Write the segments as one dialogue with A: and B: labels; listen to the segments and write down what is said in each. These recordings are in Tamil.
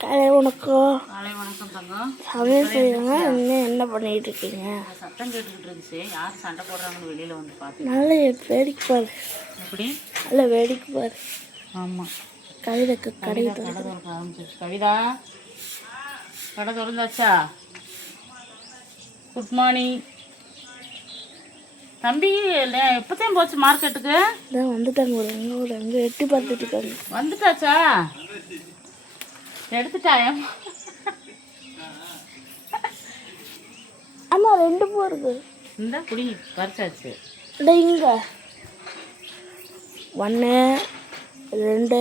A: காலை வணக்கம்.
B: காலை வணக்கம் தங்கம்.
A: சமையல் செய்யுங்க இன்னும் என்ன பண்ணிட்டு இருக்கீங்க
B: சத்தம் கேட்டுக்கிட்டு இருந்துச்சு யார் சண்டை போடுறாங்கன்னு வெளியில் வந்து பார்த்தேன்
A: நல்ல வேடிக்கை பாரு.
B: எப்படி?
A: நல்ல வேடிக்கை பாரு.
B: ஆமாம்
A: கவிதைக்கு கடை
B: கவிதா கடை திறக்க ஆரம்பிச்சிருச்சு. கவிதா கடை திறந்தாச்சா? குட் மார்னிங் தம்பி எப்போத்தையும் போச்சு மார்க்கெட்டுக்கு
A: வந்துட்டாங்க ஒரு எங்க ஒரு எங்க எட்டி பார்த்துட்டு இருக்காங்க.
B: வந்துட்டாச்சா? எடுத்துட்டாயா?
A: ஆமா ரெண்டு பூ இருக்கு
B: இந்த குடி பறிச்சாச்சு.
A: இங்க. ஒன்று ரெண்டு.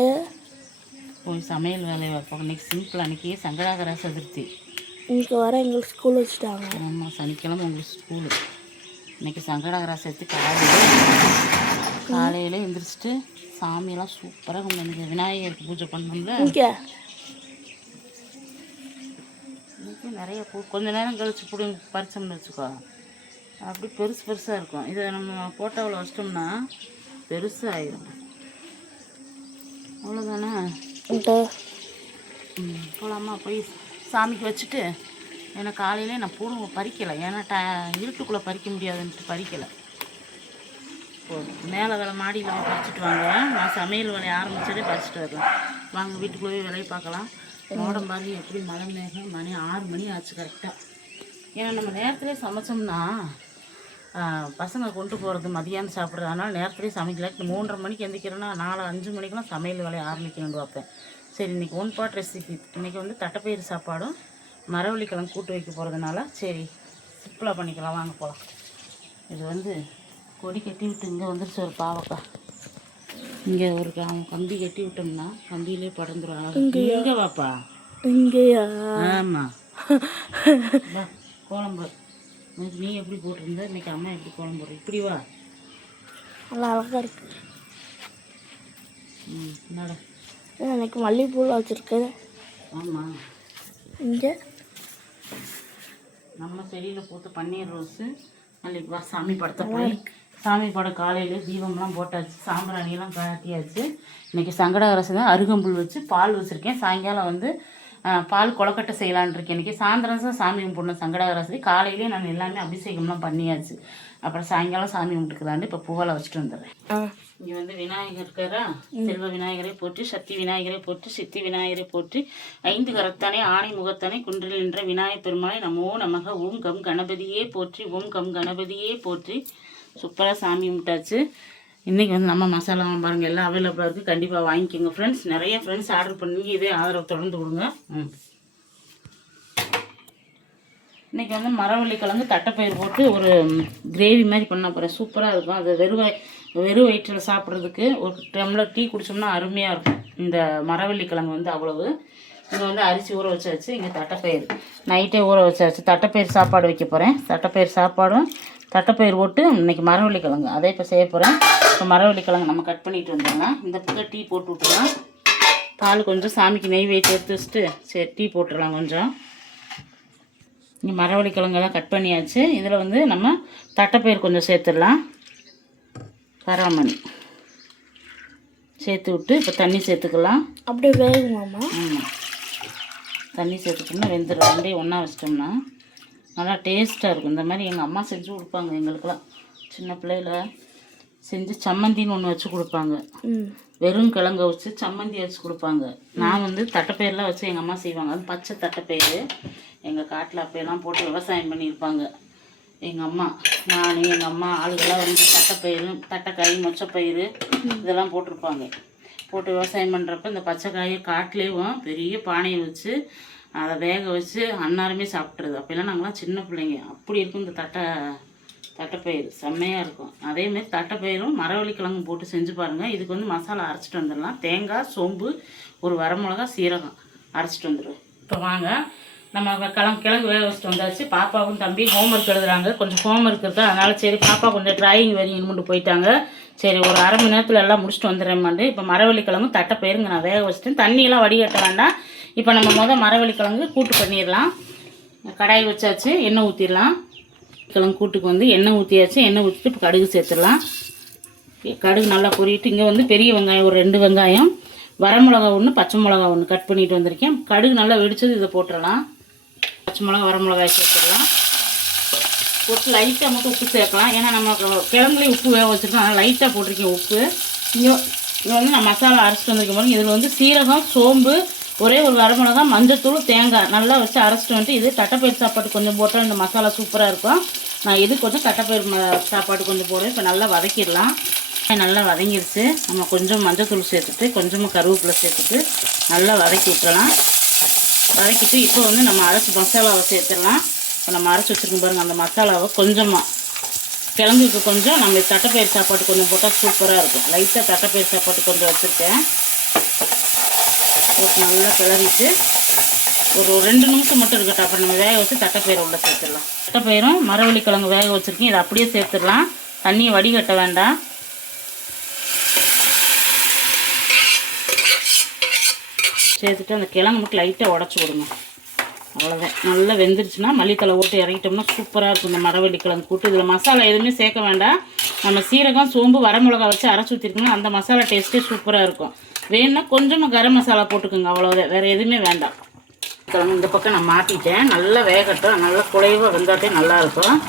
B: போய் சமையல் வேலையை வைப்போம் இன்னைக்கு சிம்பிள் அன்னைக்கு சங்கடாகர சதுர்த்தி.
A: இங்கே வர எங்களுக்கு ஸ்கூல் வச்சுட்டாங்க.
B: ஆமாம் சனிக்கிழமை உங்களுக்கு ஸ்கூலு இன்னைக்கு சங்கடாகர சதுர்த்தி காலையில். காலையில் எந்திரிச்சிட்டு சாமியெல்லாம் சூப்பராக வந்து விநாயகருக்கு பூஜை பண்ணோம்ல. இன்னைக்கு நிறைய பூ. கொஞ்ச நேரம் கழிச்சு பிடிங்க பறிச்சோம்னு வச்சுக்கோ. அப்படி பெருசு பெருசாக இருக்கும். இதை நம்ம ஃபோட்டோவில் வச்சிட்டோம்னா பெருசாகிடும் அவ்வளோதானே
A: இந்த
B: ம் போகலாமா போய் சாமிக்கு வச்சுட்டு ஏன்னா காலையிலே நான் பூ பறிக்கலை. ஏன்னா ட இருட்டுக்குள்ளே பறிக்க முடியாதுன்ட்டு பறிக்கலை. போதும் மேலே வேலை மாடியில் பறிச்சிட்டு வாங்க. நான் சமையல் வேலையை ஆரம்பிச்சதே பறிச்சிட்டு வரலாம் வாங்க வீட்டுக்குள்ளேயே வேலையை பார்க்கலாம். மோடம் பாருங்க எப்படி மழை மேகம் மணி ஆறு மணி ஆச்சு கரெக்டாக ஏன்னா நம்ம நேரத்துலேயே சமைச்சோம்னா பசங்க கொண்டு போகிறது மதியானம் சாப்பிட்றது அதனால் நேரத்திலே சமைக்கல. மூன்றரை மணிக்கு எந்திரிக்கிறேன்னா நாலு அஞ்சு மணிக்கெல்லாம் சமையல் வேலையை ஆரம்பிக்கணும்னு வைப்பேன் சரி இன்றைக்கி ஒன் பாட் ரெசிபி இன்றைக்கி வந்து தட்டைப்பயிறு சாப்பாடும் மரவள்ளிக்கிழங்கு கூட்டு வைக்க போகிறதுனால சரி சிம்பிளாக பண்ணிக்கலாம். வாங்க போகலாம் இது வந்து கொடி கட்டி விட்டு இங்கே வந்துருச்சு ஒரு பாவக்காய். இங்கே ஒரு அவன் கம்பி கட்டி விட்டோம்னா கம்பியிலே படந்துரும் அழகா. இங்கே வாப்பா.
A: இங்கேயா?
B: ஆமாம் வா குழம்பு இன்னைக்கு நீ எப்படி போட்டிருந்த? இன்னைக்கு அம்மா எப்படி போடுற? இப்படி வா.
A: நல்லா அழகா இருக்கு.
B: ம் நட
A: எனக்கு மல்லிகைப்பூவில் வச்சுருக்கேன்
B: ஆமாம்
A: இங்கே?
B: நம்ம செடியில் பூத்து பன்னீர் ரோஸு வா சாமி படத்தை போய் சாமி படம் காலையில் தீபம்லாம் போட்டாச்சு சாம்பிராணியெல்லாம் காட்டியாச்சு. இன்னைக்கு சங்கடகரசு தான் அருகம்புல் வச்சு பால் வச்சுருக்கேன். சாயங்காலம் வந்து பால் கொலக்கட்டை செய்யலான்னு இருக்கேன். இன்றைக்கி சாயந்தரம் தான் சாமி கும்பிடணும் சங்கடகரசதி காலையிலேயே நான் எல்லாமே அபிஷேகம்லாம் பண்ணியாச்சு. அப்புறம் சாயங்காலம் சாமி கும்பிட்டுக்கலான்னு இப்போ பூவால் வச்சுட்டு வந்துடுறேன். இங்கே வந்து விநாயகர் இருக்காரா? செல்வ விநாயகரை போற்றி சக்தி விநாயகரை போற்றி சித்தி விநாயகரை போற்றி ஐந்து கரத்தானே ஆணை முகத்தானே குன்றில் நின்ற விநாயகப் பெருமாளை நமோ நமக ஓம் கம் கணபதியே போற்றி ஓம் கம் கணபதியே போற்றி. சூப்பராக சாமி கும்பிட்டாச்சு. இன்றைக்கி வந்து நம்ம மசாலா பாருங்கள் எல்லாம் அவைலபிளாக இருக்குது கண்டிப்பாக வாங்கிக்கோங்க. ஃப்ரெண்ட்ஸ் நிறைய ஃப்ரெண்ட்ஸ் ஆர்டர் பண்ணி இதே ஆதரவு தொடர்ந்து கொடுங்க. ம். இன்றைக்கி வந்து மரவள்ளி கிழங்கு தட்டைப்பயிர் போட்டு ஒரு கிரேவி மாதிரி பண்ண போகிறேன் சூப்பராக இருக்கும். அது வெறும் வெறும் வயிற்றில் சாப்பிட்றதுக்கு ஒரு டம்ளர் டீ குடித்தோம்னா அருமையாக இருக்கும். இந்த மரவள்ளி கிழங்கு வந்து அவ்வளவு. இங்கே வந்து அரிசி ஊற வச்சாச்சு. இங்கே தட்டைப்பயிர் நைட்டே ஊற வச்சாச்சு. தட்டைப்பயிர் சாப்பாடு வைக்க போகிறேன் தட்டைப்பயிர் சாப்பாடும் தட்டைப்பயிர் போட்டு இன்னைக்கு மரவள்ளி கிழங்கு. அதே இப்போ செய்ய போகிறேன் இப்போ மரவள்ளி கிழங்கு நம்ம கட் பண்ணிட்டு வந்துடலாம். இந்த பக்கம் டீ போட்டு விட்டுலாம் பால் கொஞ்சம் சாமிக்கு நெய் வைத்து எடுத்து வச்சுட்டு சரி டீ போட்டுடலாம் கொஞ்சம். இங்கே மரவள்ளி கிழங்கெல்லாம் கட் பண்ணியாச்சு. இதில் வந்து நம்ம தட்டைப்பயிர் கொஞ்சம் சேர்த்துடலாம். கராமணி. சேர்த்து விட்டு இப்போ தண்ணி சேர்த்துக்கலாம்.
A: அப்படியே வேகுமாம்மா?
B: ஆமாம் தண்ணி சேர்த்துட்டோம்னா வெந்துடும் ரெண்டையும் ஒன்றா வச்சிட்டோம்னா நல்லா டேஸ்ட்டாக இருக்கும். இந்த மாதிரி எங்கள் அம்மா செஞ்சு கொடுப்பாங்க எங்களுக்கெல்லாம். சின்ன பிள்ளையில செஞ்சு சம்மந்தின்னு ஒன்று வச்சு கொடுப்பாங்க. வெறும் கிழங்க வச்சு சம்மந்தி வச்சு கொடுப்பாங்க. நான் வந்து தட்டைப்பயிரெலாம் வச்சு எங்கள் அம்மா செய்வாங்க. அது பச்சை தட்டைப்பயிறு. எங்கள் காட்டில் அப்போயெல்லாம் போட்டு விவசாயம் பண்ணியிருப்பாங்க. எங்கள் அம்மா நான் எங்கள் அம்மா ஆளுகளாக வந்து தட்டைப்பயிறு தட்டைக்காய் மொச்சப்பயிறு இதெல்லாம் போட்டிருப்பாங்க. போட்டு விவசாயம் பண்ணுறப்ப இந்த பச்சைக்காயை காட்டிலேயும் பெரிய பானையை வச்சு அதை வேக வச்சு அன்னாருமே சாப்பிட்றது அப்போல்லாம் நாங்களாம் சின்ன பிள்ளைங்க. அப்படி இருக்கும் இந்த தட்டை தட்டைப்பயிறு. செம்மையாக இருக்கும். அதேமாரி தட்டைப்பயிரும் மரவள்ளி கிழங்கு போட்டு செஞ்சு பாருங்கள் இதுக்கு வந்து மசாலா அரைச்சிட்டு வந்துடலாம். தேங்காய் சோம்பு ஒரு வரமிளகா சீரகம் அரைச்சிட்டு வந்துடுவேன். இப்போ வாங்க. நம்ம கிழங்கு கிழங்கு வேக வச்சுட்டு வந்தாச்சு. பாப்பாவும் தம்பி ஹோம்ஒர்க் எழுதுறாங்க. கொஞ்சம் ஹோம்ஒர்க் இருக்குது அதனால் சரி பாப்பா கொஞ்சம் டிராயிங் கொண்டு போயிட்டாங்க. சரி ஒரு அரை மணி நேரத்தில் எல்லாம் முடிச்சுட்டு வந்துடுறேன்மாண்டு. இப்போ மரவள்ளி கிழங்கு தட்டைப்பயிருங்க நான் வேக வச்சுட்டேன் தண்ணியெல்லாம் வடிகட்ட வேண்டாம். இப்போ நம்ம முதல் மரவள்ளிக்கிழங்கு கூட்டு பண்ணிடலாம். கடாய் வச்சாச்சு எண்ணெய் ஊற்றிடலாம் கிழங்கு கூட்டுக்கு வந்து எண்ணெய் ஊற்றியாச்சு எண்ணெய் ஊற்றிட்டு இப்போ கடுகு சேர்த்துடலாம். கடுகு நல்லா பொரியிட்டு இங்கே வந்து பெரிய வெங்காயம் ஒரு ரெண்டு வெங்காயம். வரமிளகா ஒன்று பச்சை மிளகா ஒன்று கட் பண்ணிட்டு வந்திருக்கேன். கடுகு நல்லா வெடிச்சது இதை போட்டுடலாம். பச்சை மிளகா வரமிளகாய் சேர்த்துடலாம் போட்டு லைட்டாக மட்டும் உப்பு சேர்க்கலாம். ஏன்னா நம்ம கிழங்குலேயும் உப்பு வேக வச்சுருக்கோம். அதனால் லைட்டாக போட்டிருக்கேன் உப்பு. இங்கே இங்கே வந்து நான் மசாலா அரைச்சிட்டு வந்திருக்கேன் பாருங்க. இதில் வந்து சீரகம் சோம்பு ஒரே ஒரு வரமிளகா மஞ்சத்தூள் தேங்காய் நல்லா வச்சு அரைச்சிட்டு வந்துட்டு இது தட்டைப்பயிர் சாப்பாடு கொஞ்சம் போட்டால் இந்த மசாலா சூப்பராக இருக்கும். நான் இது கொஞ்சம் தட்டைப்பயிர் ம சாப்பாடு கொஞ்சம் போடுவேன் இப்போ நல்லா வதக்கிடலாம். நல்லா வதங்கிருச்சு. நம்ம கொஞ்சம் மஞ்சத்தூள் சேர்த்துட்டு கொஞ்சமாக கருவேப்பிலை சேர்த்துட்டு நல்லா வதக்கி விட்டுறலாம் வதக்கிட்டு இப்போ வந்து நம்ம அரைச்சி மசாலாவை சேர்த்துடலாம். இப்போ நம்ம அரைச்சி வச்சுருக்கோம் பாருங்கள் அந்த மசாலாவை கொஞ்சமாக கிழங்குக்கு கொஞ்சம் நம்ம தட்டைப்பயிர் சாப்பாடு கொஞ்சம் போட்டால் சூப்பராக இருக்கும். லைட்டாக தட்டைப்பயிர் சாப்பாடு கொஞ்சம் வச்சுருக்கேன். போட்டு நல்லா கிளறிட்டு ஒரு ரெண்டு நிமிஷம் மட்டும் இருக்கட்டும். அப்புறம் நம்ம வேக வச்சு தட்டைப்பயிரை உள்ளே சேர்த்துடலாம். தட்டைப்பயிரும் மரவள்ளி கிழங்கு வேக வச்சுருக்கேன். இதை அப்படியே சேர்த்துடலாம். தண்ணியை வடிகட்ட வேண்டாம். சேர்த்துட்டு அந்த கிழங்கு மட்டும் லைட்டாக உடச்சி விடுங்க. அவ்வளோதான் நல்லா வெந்துருச்சுன்னா மல்லித்தலை போட்டு இறக்கிட்டோம்னா சூப்பராக இருக்கும். இந்த மரவள்ளி கிழங்கு கூட்டு. இதில் மசாலா எதுவுமே சேர்க்க வேண்டாம். நம்ம சீரகம் சோம்பு வரமிளகா வச்சு அரைச்சி ஊற்றிருக்கோம்னா அந்த மசாலா டேஸ்ட்டே சூப்பராக இருக்கும். வேணும்னா கொஞ்சமாக கரம் மசாலா போட்டுக்கோங்க. அவ்வளோதான் வேறு எதுவுமே வேண்டாம். கிழங்கு இந்த பக்கம் நான் மாட்டிட்டேன் நல்லா வேகட்டும். நல்லா குழைவாக வெந்தாட்டே நல்லாயிருக்கும்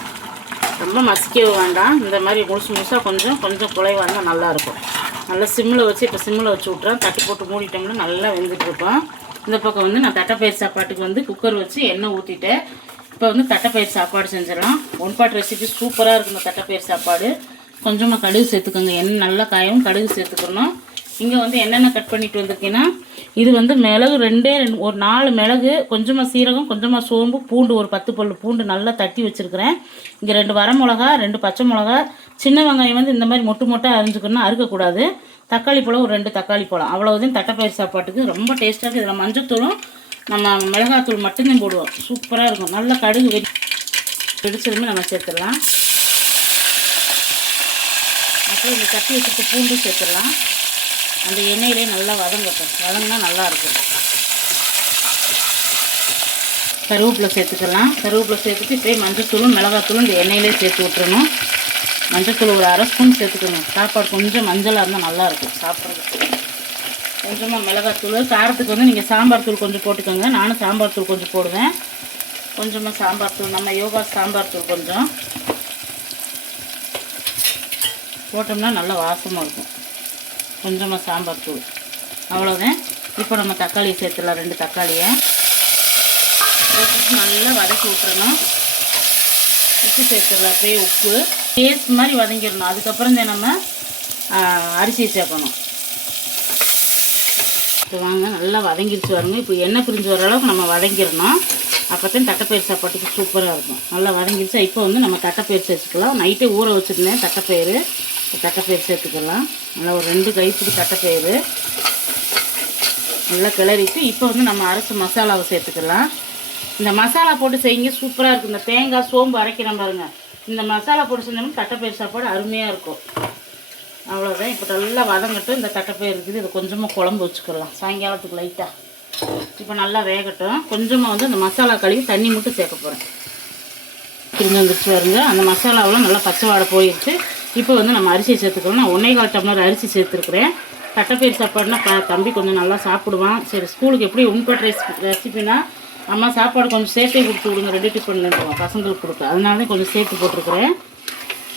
B: ரொம்ப மசிக்கவும் வேண்டாம். இந்த மாதிரி முழுசு முழுசாக கொஞ்சம் கொஞ்சம் குழைவாக இருந்தால் நல்லாயிருக்கும் நல்லா சிம்மில் வச்சு இப்போ சிம்மில் வச்சு விட்றேன் தட்டி போட்டு மூடிட்டோம்னா நல்லா வெந்துட்டு இந்த பக்கம் வந்து நான் தட்டைப்பயிர் சாப்பாட்டுக்கு வந்து குக்கர் வச்சு எண்ணெய் ஊற்றிட்டேன் இப்போ வந்து தட்டைப்பயிர் சாப்பாடு செஞ்சிடலாம். ஒன் பாட் ரெசிபி சூப்பராக இருக்கும் இந்த தட்டைப்பயிர் சாப்பாடு. கொஞ்சமாக கடுகு சேர்த்துக்கோங்க. எண்ணெய் நல்லா காயும் கடுகு சேர்த்துக்கணும். இங்கே வந்து என்னென்ன கட் பண்ணிட்டு வந்திருக்கீங்கன்னா இது வந்து மிளகு ரெண்டே ரெண்டு ஒரு நாலு மிளகு கொஞ்சமாக சீரகம் கொஞ்சமாக சோம்பு பூண்டு ஒரு பத்து பல்லு பூண்டு நல்லா தட்டி வச்சுருக்கிறேன். இங்கே ரெண்டு வரமிளகா ரெண்டு பச்சை மிளகா. சின்ன வெங்காயம் வந்து இந்த மாதிரி மொட்டு மொட்டாக அரிஞ்சுக்கணும் அறுக்கக்கூடாது. தக்காளி பழம் ஒரு ரெண்டு தக்காளி பழம். அவ்வளோதான் தட்டைப்பயிர் சாப்பாட்டுக்கு. ரொம்ப டேஸ்ட்டாக இருக்குது இதில் மஞ்சத்தூளும் நம்ம மிளகாத்தூள் மட்டும்தான் போடுவோம். சூப்பராக இருக்கும். நல்லா கடுகு வெடி வெடிச்சதுமே நம்ம சேர்த்துடலாம். அப்புறம் இந்த தட்டி வச்சுட்டு பூண்டும் சேர்த்துடலாம். அந்த எண்ணெயிலே நல்லா வதங்கட்டும். வதங்கினா நல்லாயிருக்கும். கருவேப்பிலை சேர்த்துக்கலாம். கருவேப்பிலை சேர்த்துட்டு இப்போயே மஞ்சத்தூளும் மிளகாத்தூளும் இந்த எண்ணெயிலே சேர்த்து விட்டுறணும். மஞ்சத்தூள் ஒரு அரை ஸ்பூன் சேர்த்துக்கணும். சாப்பாடு கொஞ்சம் மஞ்சளாக இருந்தால் நல்லாயிருக்கும் சாப்பிட்றதுக்கு. கொஞ்சமாக மிளகாத்தூள் காரத்துக்கு வந்து நீங்கள் சாம்பார் தூள் கொஞ்சம் போட்டுக்கோங்க. நானும் சாம்பார் தூள் கொஞ்சம் போடுவேன். கொஞ்சமாக சாம்பார் தூள் நம்ம யோகா சாம்பார் தூள் கொஞ்சம். போட்டோம்னா நல்லா வாசமாக இருக்கும். கொஞ்சமாக சாம்பார் தூள். அவ்வளோதான் இப்போ நம்ம தக்காளி சேர்த்துடலாம். ரெண்டு தக்காளியை. நல்லா வதக்கி விட்டுறணும். உப்பு சேர்த்துடலாம். அப்படியே உப்பு. பேஸ்ட் மாதிரி வதங்கிடணும். அதுக்கப்புறம் தான் நம்ம அரிசி அரிசியை சேர்க்கணும். இப்போ வாங்க. நல்லா வதங்கிடுச்சு வருங்க இப்போ எண்ணெய் பிரிஞ்சு வர அளவுக்கு நம்ம வதங்கிடணும். அப்போ தான் தட்டைப்பயிர் சாப்பாட்டுக்கு சூப்பராக இருக்கும். நல்லா வதங்கிடுச்சா இப்போ வந்து நம்ம தட்டைப்பயிர் சேர்த்துக்கலாம். நைட்டே ஊற வச்சுருந்தேன் தட்டைப்பயிறு. இப்போ தட்டைப்பயிர் சேர்த்துக்கலாம். நல்லா ஒரு ரெண்டு கைப்புக்கு தட்டைப்பயிறு நல்லா கிளறிட்டு இப்போ வந்து நம்ம அரைச்ச மசாலாவை சேர்த்துக்கலாம். இந்த மசாலா போட்டு செய்யுங்க சூப்பராக இருக்கும். இந்த தேங்காய் சோம்பு அரைக்கிறோம் பாருங்கள் இந்த மசாலா போட்டு செஞ்சோம்னா தட்டைப்பயிர் சாப்பாடு அருமையாக இருக்கும். அவ்வளோதான் இப்போ நல்லா வதங்கட்டும். இந்த தட்டைப்பயிர் இருக்குது. இது கொஞ்சமாக குழம்பு வச்சுக்கலாம். சாயங்காலத்துக்கு லைட்டாக இப்போ நல்லா வேகட்டும். கொஞ்சமாக வந்து இந்த மசாலா கழுவி தண்ணி மட்டும் சேர்க்க போகிறேன் திரும்பி வந்துருச்சு வருங்க அந்த மசாலாவெலாம் நல்லா பச்சை வாடை போயிடுச்சு. இப்போ வந்து நம்ம அரிசியை சேர்த்துக்கிறோம். நான் ஒன்றே கால் டம்ளர் அரிசி சேர்த்துருக்குறேன். தட்டைப்பயிர் சாப்பாடுனா தம்பி கொஞ்சம் நல்லா சாப்பிடுவான். சரி ஸ்கூலுக்கு எப்படி உண்பட் ரெசிபி ரெசிபினா அம்மா சாப்பாடு கொஞ்சம் சேர்த்தே கொடுத்து விடுங்க. ரெடி டிஃபன்லன்றோம் பசங்களுக்கு கொடுக்க. அதனால தான் கொஞ்சம் சேர்த்து போட்டிருக்குறேன்.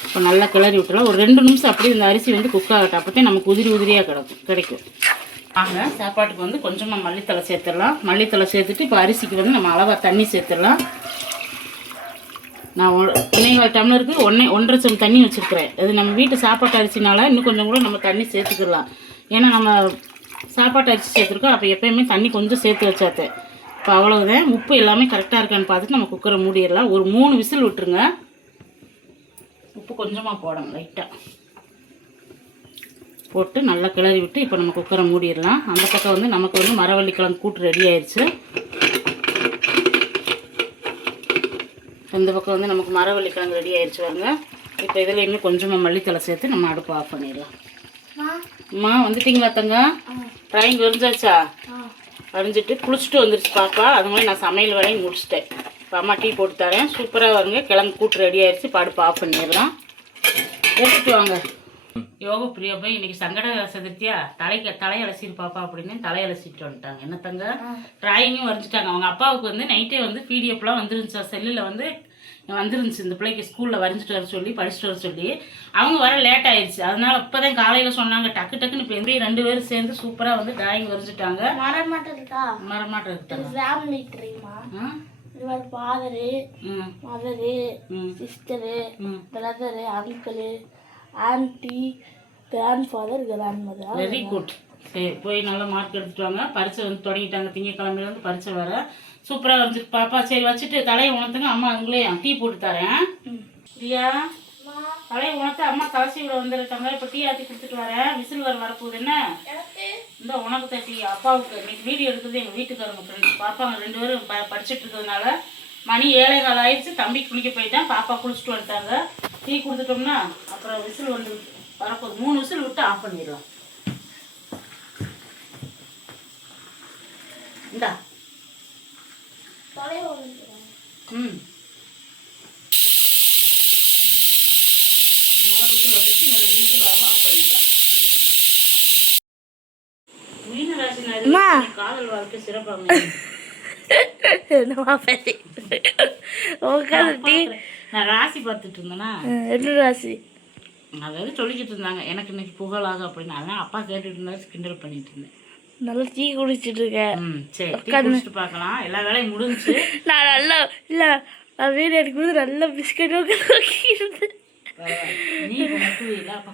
B: இப்போ நல்லா கிளறி விட்டுலாம் ஒரு ரெண்டு நிமிஷம் அப்படியே இந்த அரிசி வந்து குக் ஆகட்டும். அப்போ நமக்கு உதிரி உதிரியாக கிடைக்கும் கிடைக்கும். வாங்க சாப்பாட்டுக்கு வந்து கொஞ்சமாக மல்லித்தலை சேர்த்துடலாம். மல்லித்தலை சேர்த்துட்டு இப்போ அரிசிக்கு வந்து நம்ம அளவாக தண்ணி சேர்த்துடலாம். நான் ஒ- டம்ளருக்கு ஒன்றே ஒன்றரை சம் தண்ணி வச்சுருக்கிறேன். அது நம்ம வீட்டு சாப்பாட்டு அரிசினால இன்னும் கொஞ்சம் கூட நம்ம தண்ணி சேர்த்துக்கலாம். ஏன்னா நம்ம சாப்பாட்டு அரிசி சேர்த்துருக்கோம் அப்போ எப்போயுமே தண்ணி கொஞ்சம் சேர்த்து வச்சாத்தே இப்போ அவ்வளவுதான். உப்பு எல்லாமே கரெக்டாக இருக்கான்னு பார்த்துட்டு நம்ம குக்கரை மூடிடலாம். ஒரு மூணு விசில் விட்டுருங்க. உப்பு கொஞ்சமாக போடணும் லைட்டாக போட்டு நல்லா கிளறி விட்டு இப்போ நம்ம குக்கரை மூடிடலாம். அந்த பக்கம் வந்து நமக்கு வந்து மரவள்ளி கிழங்கு கூட்டு ரெடி ஆயிடுச்சு இந்த பக்கம் வந்து நமக்கு மரவள்ளி கிழங்கு ரெடி ஆயிடுச்சு பாருங்க. இப்போ இதில் இன்னும் கொஞ்சமாக மல்லித்தலை சேர்த்து நம்ம அடுப்பு ஆஃப் பண்ணிடலாம். அம்மா வந்துட்டீங்களா தங்க? ட்ரைன் விரிஞ்சாச்சா வரைஞ்சிட்டு குளிச்சுட்டு வந்துருச்சு பாப்பா. அது மாதிரி நான் சமையல் வேலையும் முடிச்சிட்டேன். இப்போ அம்மா டீ போட்டு தரேன். சூப்பராக வருங்க. கிழங்கு கூட்டு ரெடி ஆயிடுச்சு இப்போ அடுப்பு ஆஃப் பண்ணிடலாம். எடுத்துட்டு வாங்க. யோக பிரியா போய் இன்னைக்கு சங்கட சதுர்த்தியா? தலைக்கு தலை அலசிரு பாப்பா அப்படின்னு தலை அலசிட்டு வந்துட்டாங்க. என்ன தங்க? டிராயிங்கும் வரைஞ்சிட்டாங்க. அவங்க அப்பாவுக்கு வந்து நைட்டே வந்து பிடிஎஃப்லாம் வந்துருந்துச்சா? செல்லில் வந்து வந்துருந்துச்சு. இந்த பிள்ளைக்கு ஸ்கூலில் வரைஞ்சிட்டு வர சொல்லி படிச்சுட்டு வர சொல்லி. அவங்க வர லேட் ஆயிடுச்சு. அதனால இப்போதான் காலையில் சொன்னாங்க டக்கு டக்குன்னு இப்போ எப்படி ரெண்டு பேரும் சேர்ந்து சூப்பராக வந்து டிராயிங் வரைஞ்சிட்டாங்க.
A: மரம் மட்டும் இருக்கா
B: மரமாட்டம்
A: இது மாதிரி father mother sister brother uncle aunty grand father grand mother
B: very good சரி போய் நல்ல மார்க் எடுத்துட்டு வாங்க. பரீட்சை வந்து தொடங்கிட்டாங்க. திங்கக்கிழமையில இருந்து பரீட்சை வர சூப்பராக வந்துட்டு பாப்பா சரி வச்சுட்டு தலையை உணர்த்துங்க. அம்மா உங்களே டீ போட்டு தரேன். பிரியா தலையை உணர்த்து அம்மா கலசியில் வந்துருக்காங்க. இப்போ டீ ஆற்றி கொடுத்துட்டு வரேன். விசில் வர வரப்போகுது. என்ன? இந்த உனக்கு தான் டீ. அப்பாவுக்கு. இன்னைக்கு வீடியோ எடுக்கிறது எங்கள் வீட்டுக்காரங்க ஃப்ரெண்ட்ஸ் பாப்பாங்க ரெண்டு பேரும் ப படிச்சுட்டு இருக்கிறதுனால மணி ஏழை கால் ஆயிடுச்சு. தம்பி குளிக்க போயிட்டான். பாப்பா குளிச்சுட்டு வந்துட்டாங்க. டீ கொடுத்துட்டோம்னா அப்புறம் விசில் வந்து வரப்போகுது. மூணு விசில் விட்டு ஆஃப் பண்ணிடலாம். இந்தா. ம்.
A: என்னமா பேசி? உட்காந்து
B: நான் ராசி பார்த்துட்டு இருந்தேனா?
A: என்ன ராசி?
B: அதாவது சொல்லிக்கிட்டு இருந்தாங்க. எனக்கு இன்னைக்கு புகழாக அப்படின்னு. அதான் அப்பா கேட்டுட்டு இருந்தாரு கிண்டல் பண்ணிட்டு இருந்தேன்.
A: நல்லா டீ குடிச்சிட்டு இருக்கேன்
B: சரி டீ குடிச்சிட்டு பார்க்கலாம். எல்லா வேலையும் முடிஞ்சுச்சு.
A: நான் நல்லா இல்லை நான் வீடு எடுக்கும்போது நல்ல பிஸ்கட் இருந்து
B: நீ அப்போ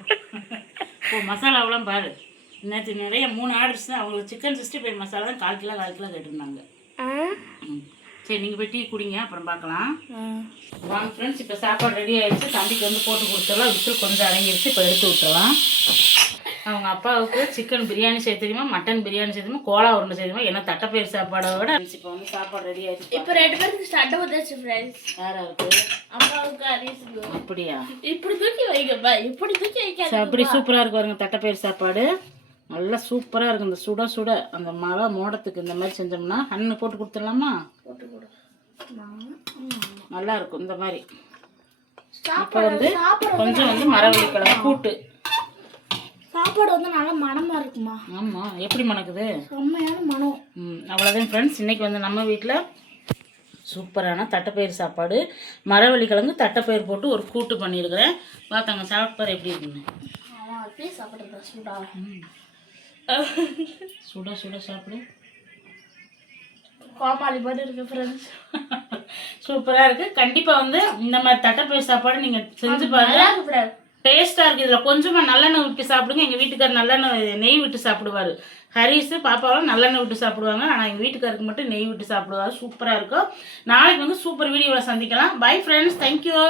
B: இப்போ மசாலாவெல்லாம் பாரு. நேற்று நிறைய மூணு ஆர்டர்ஸ் தான். அவங்களுக்கு சிக்கன் சிக்ஸ்டி ஃபைவ் மசாலா தான் கால் கிலோ கால் கிலோ கேட்டிருந்தாங்க. சரி நீங்கள் போய் டீ குடிங்க அப்புறம் பார்க்கலாம். வாங்க ஃப்ரெண்ட்ஸ் இப்போ சாப்பாடு ரெடி ஆயிடுச்சு. தம்பிக்கு வந்து போட்டு கொடுத்துடலாம். விசில் கொஞ்சம் அடங்கிருச்சு. இப்போ எடுத்து விட்டுறலாம் அவங்க அப்பாவுக்கு சிக்கன் பிரியாணி செய்ய தெரியுமா? மட்டன் பிரியாணி செய்ய தெரியுமா? கோலா உருண்டை செய்ய தெரியுமா? என்ன தட்டைப்பயிர் சாப்பாடை விட? இப்போ வந்து சாப்பாடு ரெடி ஆயிடுச்சு
A: இப்போ ரெண்டு பேருக்கு சண்டை வந்தாச்சு ஃப்ரெண்ட்ஸ்
B: யாரா இருக்கு
A: அம்மாவுக்கு அரிசுக்கு
B: அப்படியா?
A: இப்படி தூக்கி வைங்கப்பா. இப்படி தூக்கி வைக்காது
B: சரி, அப்படி சூப்பராக இருக்கு பாருங்க தட்டைப்பயிர் சாப்பாடு. நல்லா சூப்பராக இருக்கும் இந்த சுட சுட அந்த மழை மோடத்துக்கு இந்த மாதிரி செஞ்சோம்னா அண்ணு போட்டு கொடுத்துடலாமா?
A: போட்டு கொடு.
B: நல்லா இருக்கும் இந்த மாதிரி. இப்போ வந்து கொஞ்சம் வந்து மரவள்ளி கிழங்கு கூட்டு.
A: சாப்பாடு வந்து நல்லா மனமா இருக்குமா?
B: ஆமாம் எப்படி மணக்குது?
A: செம்மையான மனம்
B: ம் அவ்வளோதான் ஃப்ரெண்ட்ஸ் இன்றைக்கி வந்து நம்ம வீட்டில் சூப்பரான தட்டைப்பயிர் சாப்பாடு மரவள்ளி கிழங்கு தட்டைப்பயிர் போட்டு ஒரு கூட்டு பண்ணியிருக்கிறேன். பார்த்தாங்க சாப்பிட்பாரு எப்படி இருக்குன்னு?
A: அப்படியே சாப்பிட்றதா சூடா.
B: சுட சுட சாப்பிடு.
A: கோமாளி மாதிரி இருக்கு ஃப்ரெண்ட்ஸ்
B: சூப்பராக இருக்குது கண்டிப்பாக வந்து இந்த மாதிரி தட்டைப்பயிர் சாப்பாடு நீங்கள் செஞ்சு பாருங்க. டேஸ்ட்டாக இருக்குது இதில் கொஞ்சமாக நல்லெண்ணெய் விட்டு சாப்பிடுங்க. எங்கள் வீட்டுக்கார் நல்லெண்ணெய் நெய் விட்டு சாப்பிடுவார். ஹரிஸு பாப்பாவும் நல்லெண்ணெய் விட்டு சாப்பிடுவாங்க. ஆனால் எங்கள் வீட்டுக்காருக்கு மட்டும் நெய் விட்டு சாப்பிடுவாரு சூப்பராக இருக்கும். நாளைக்கு வந்து சூப்பர் வீடியோவில் சந்திக்கலாம். Bye friends thank you